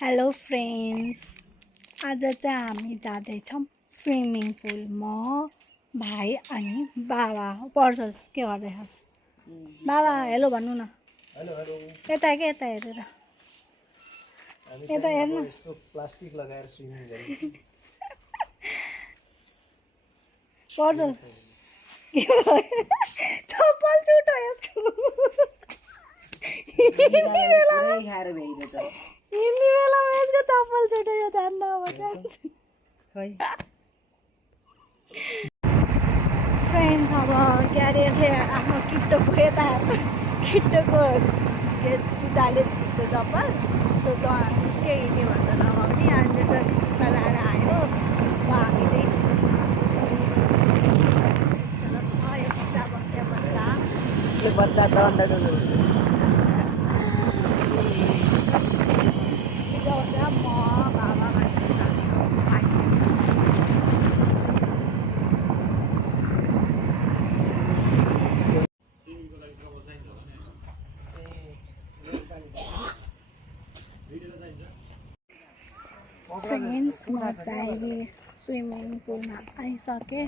Hello friends, आज चाहिँ हामी जाँदैछौँ स्विमिङ पुल। म भाइ अनि बाबा पर्छल के गर्दैछस्? बाबा हेलो भन्नु न। Hello hello. यता के यता हेरेर यता हेर्नु। यसको प्लास्टिक लगाएर स्विमिङ गर्ने पर्छल के भयो? चप्पल चुट्यो यसको। हिँड्ने बेलामा यसको चप्पल चुट्यो। यो जान्न फ्रेन्ड्स, अब के अरे यसले आफ्नो किट्टोको यता किट्टोको जुत्ताले त्यो चप्पल त्यो त उसकै के भन्छ नभने अनि त्यसपछि जुत्ता लगाएर आयो। अब हामी चाहिँ बच्चा बस्यो बच्चा त अन्त म बाबा फ्रेन्ड्स, म चाहिँ स्विमिङ पुलमा आइसकेँ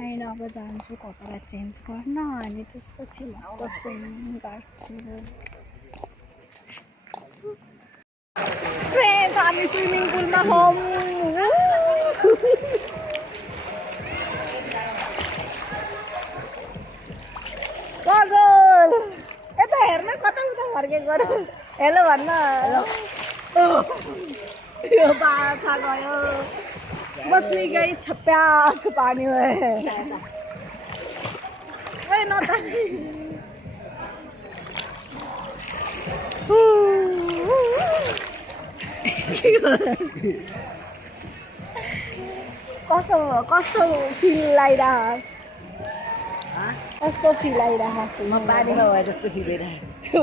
अनि अब जान्छु कपडा चेन्ज गर्न अनि त्यसपछि मस्त स्विमिङ गर्छु। फ्रेन्ड्स, हामी स्विमिङ पुलमा छौँ। गजल यता हेर्न कता उता फर्केको हेलो भन्न। यो बाछा गयो बस्ने गई छप्याक पानी में कस्तो कस्तो फिल आइरहेको? कस्तो फिल आइरहेको? म पानीमा भए जस्तो फिल भइरहेको।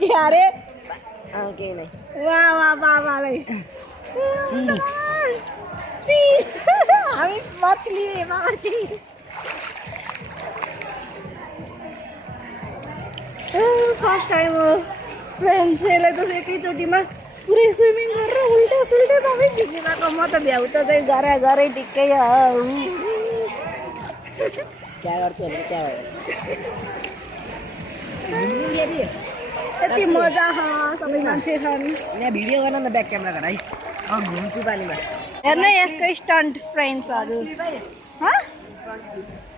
के अरे केही नै। वाह वाह बाबालाई हामी मछली माछी फर्स्ट टाइम हो फ्रेन्ड्स। यसले त एकैचोटिमा पुरै स्विमिङ गरेर उल्टे सुल्टे सबै सिकिरहेको। म त भ्याउ त चाहिँ गरे टिक्कै क्या गर्छु भने क्या भयो यति मजा सबै मान्छे छन्। यहाँ भिडियो गर्न न ब्याक क्यामेरा घर है। घुम्छु पानीमा। हेर्नु यसको स्टन्ट फ्रेन्ड्सहरू।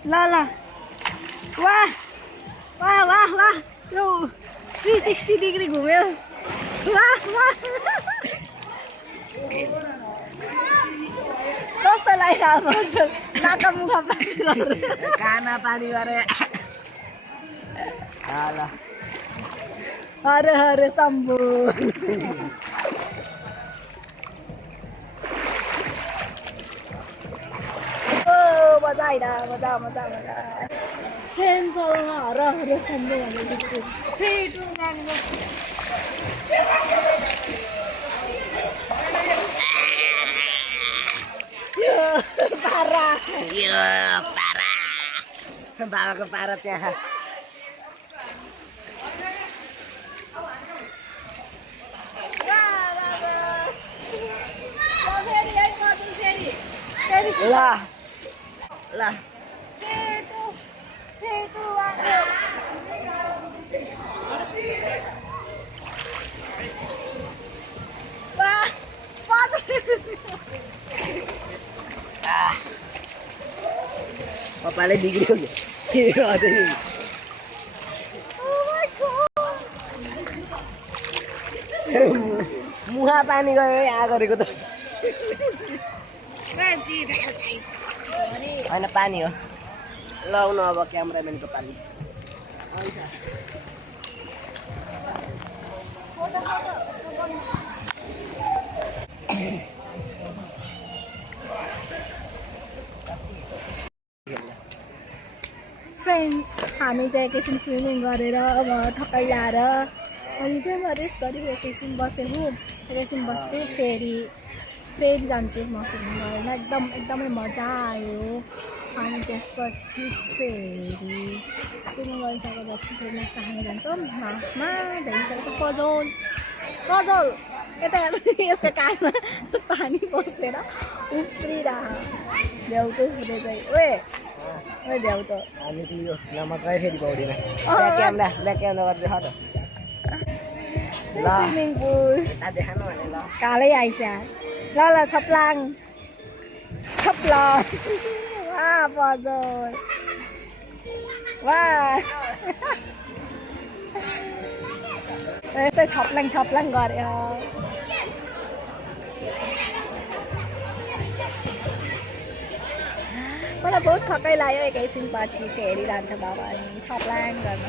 ल ल वाह वाह वाह वाह यो 360 डिग्री घुम्यो। वाह वाह कस्तो लागिरहेको? नाका मुखा पानी गरेर काना पानी गरे। ल हरे हरे शम्भु। मजा आइरहेको मजा मजा मजा। फ्रेन्ड्स, हर हरे शम्भु भनेको फेरि पारा बाबाको पारा त्यहाँ। ल ल कपालै बिग्रियो अझै मुहा पानी गयो यहाँ गरेको त होइन पानी हो। लाउनु अब क्यामराम्यानको पानी। फ्रेन्ड्स, हामी चाहिँ एकैछिन स्विमिङ गरेर अब थकाइ ल्याएर अनि चाहिँ म रेस्ट गरेर एकैछिन बसेको। एकैछिन बस्छु फेरि जान्छु म स्विमिङ गरेर। एकदमै मजा आयो। अनि त्यसपछि फेरि स्विमिङ गरिसकेपछि फेरि नास्ता खान जान्छौँ। लास्टमा भइसकेको गजल यता यसको कानमा पानी पसेर उफ्रिरह भ्याउ त उफ्रे चाहिँ ओए भ्याउ त हामी त यो नमकै फेरि पौडीमा क्यामेरा गर्दै छ त स्विमिङ पुल यता देखाउनु भने ल कालै आइस ल ल छप्लाङ छप्लाङ वा बजर वा यस्तै छप्लाङ छप्लाङ गऱ्यो मलाई बहुत थकै लाग्यो एकैछिनपछि फेरि जान्छ बाबा अनि छप्लाङ गर्न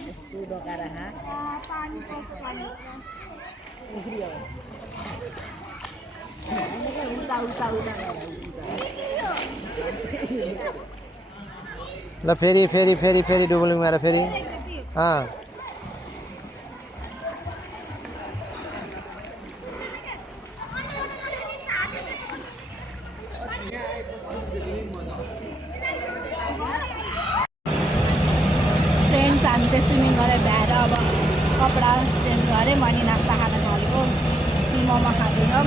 यस्तो डकारा पानी पस्छ पानी उफ्रियो उल्टा उल्टा उल्टा ल फेरि फेरि फेरि फेरि डुबुलिङ मार फेरि फ्रेन्ड्स हामी चाहिँ स्विमिङ गरेर भ्याएर अब कपडा चेन्ज गरेँ म अनि नास्ता खान थालेको मोमो खाँदैनौँ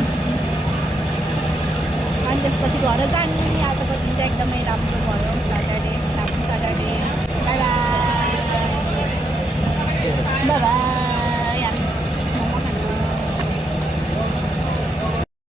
अनि त्यसपछि घर जाने आजको दिन चाहिँ एकदमै राम्रो भयो स्याटरडे बाई बाई